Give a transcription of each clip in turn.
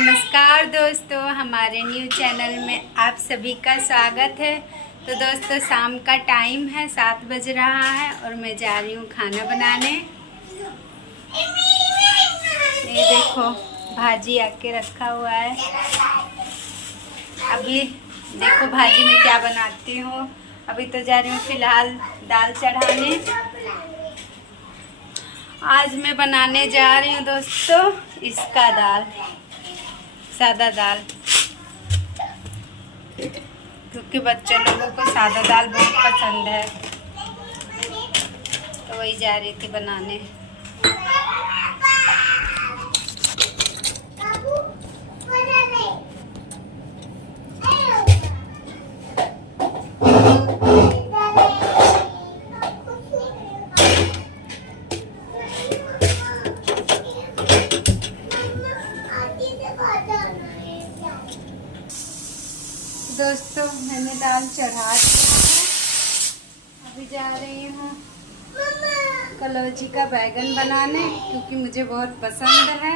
नमस्कार दोस्तों, हमारे न्यू चैनल में आप सभी का स्वागत है। तो दोस्तों, शाम का टाइम है, 7 बज रहा है और मैं जा रही हूँ खाना बनाने। ये देखो भाजी आके रखा हुआ है। अभी देखो भाजी में क्या बनाती हूँ। अभी तो जा रही हूँ फिलहाल दाल चढ़ाने। आज मैं बनाने जा रही हूँ दोस्तों इसका दाल, सादा दाल, क्योंकि बच्चे लोगों को सादा दाल बहुत पसंद है, तो वही जा रही थी बनाने। दोस्तों, मैंने दाल चढ़ा दी है। अभी जा रही हूँ कलौजी का बैगन बनाने, क्योंकि मुझे बहुत पसंद है।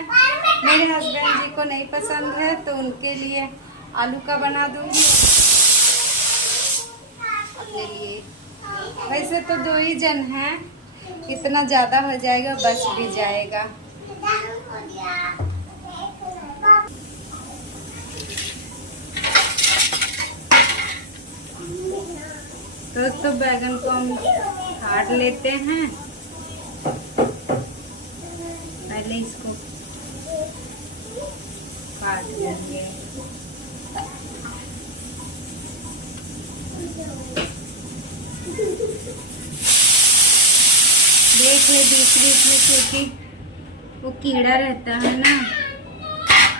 मेरे हस्बैंड जी को नहीं पसंद है, तो उनके लिए आलू का बना दूंगी अपने लिए। वैसे तो 2 ही जन हैं, इतना ज़्यादा हो जाएगा, बच भी जाएगा। तो बैगन को हम काट लेते हैं। पहले इसको काट लेंगे। देख ले बीच बीच में, क्योंकि वो कीड़ा रहता है ना,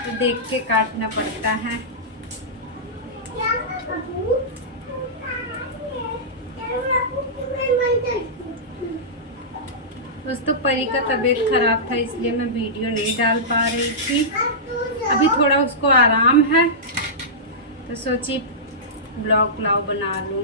तो देख के काटना पड़ता है। दोस्तों, परी का तबीयत खराब था, इसलिए मैं वीडियो नहीं डाल पा रही थी। अभी थोड़ा उसको आराम है, तो सोची ब्लॉग बना लूं।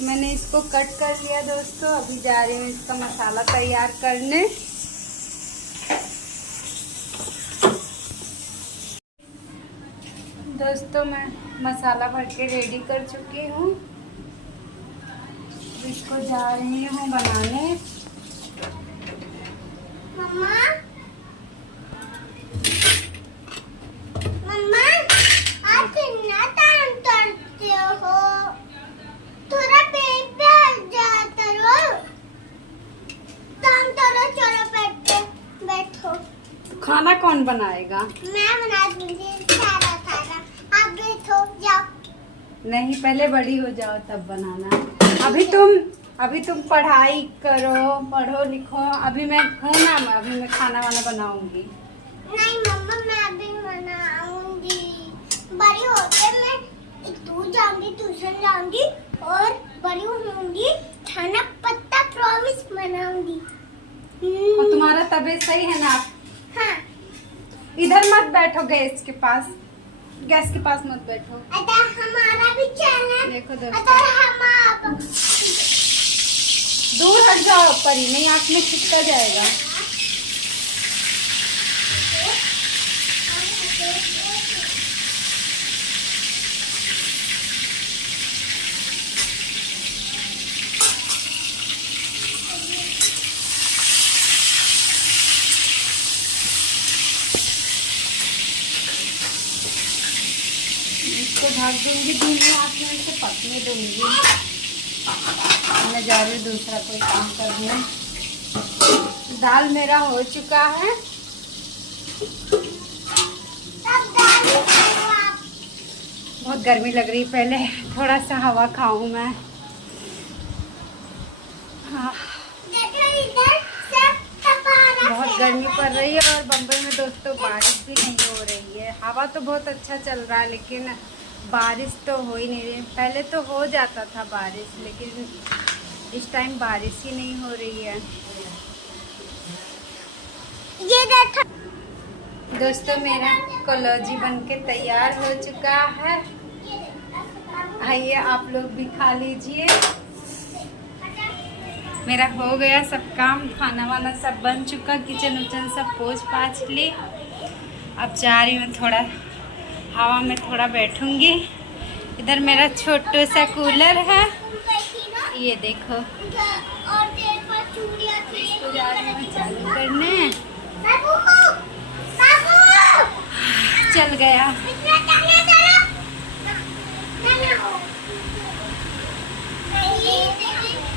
मैंने इसको कट कर लिया दोस्तों। अभी जा रही हूँ इसका मसाला तैयार करने। दोस्तों, मैं मसाला भर के रेडी कर चुकी हूँ। इसको जा रही हूँ बनाने। मम्मा, मम्मा, आप कितना टाइम करते हो? थोड़ा पेट पे जाता रहो। चलो पेट पे बैठो। खाना कौन बनाएगा? मैं बना दूंगी सारा खाना। आप बैठो, जाओ। नहीं, पहले बड़ी हो जाओ तब बनाना। अभी तुम पढ़ाई करो, पढ़ो लिखो। अभी मैं हूँ ना, अभी मैं खाना वाना बनाऊंगी। नहीं मम्मा, मैं अभी बनाऊंगी। बड़ी होके मैं दूर जाऊंगी, ट्यूशन जाऊंगी और बड़ी होंगी, खाना पत्ता प्रॉमिस बनाऊंगी। और तुम्हारा तबीयत सही है ना? हाँ। इधर मत बैठो, गैस के पास मत बैठो। हमारा भी चैनल देखो दोस्तों। दूर हट जाओ परी, नहीं आँख में छिटका जाएगा। इसको ढक दूंगी, धीमी आंच में इसे पकने दूंगी। मैं जा रही हूँ दूसरा कोई काम करने। दाल मेरा हो चुका है। बहुत गर्मी लग रही, पहले थोड़ा सा हवा खाऊं मैं। हाँ। बहुत गर्मी पड़ रही है और बम्बई में दोस्तों बारिश भी नहीं हो रही है। हवा तो बहुत अच्छा चल रहा है लेकिन बारिश तो हो ही नहीं रही। पहले तो हो जाता था बारिश, लेकिन इस टाइम बारिश ही नहीं हो रही है। ये देखो दोस्तों, मेरा कलौजी बनके तैयार हो चुका है। आइए आप लोग भी खा लीजिए। मेरा हो गया सब काम, खाना वाना सब बन चुका, किचन उचन सब पोंछ पाछ ली। अब जा रही हूँ थोड़ा हवा में थोड़ा बैठूंगी। इधर मेरा छोटू सा कूलर है, ये देखो। इसको जा रही हूँ चालू करने। चल गया।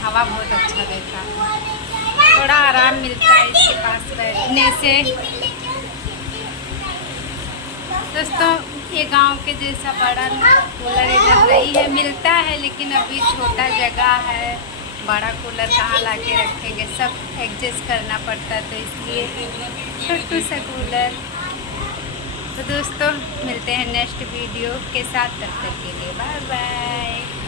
हवा बहुत अच्छा देता है, थोड़ा आराम मिलता है इसके पास बैठने से। दोस्तों ये गांव के जैसा बड़ा कूलर इधर नहीं है, मिलता है लेकिन अभी छोटा जगह है, बड़ा कूलर कहाँ ला के रखेंगे, सब एडजस्ट करना पड़ता है, तो इसलिए छोटू सा कूलर। तो दोस्तों मिलते हैं नेक्स्ट वीडियो के साथ, तब तक के लिए बाय बाय।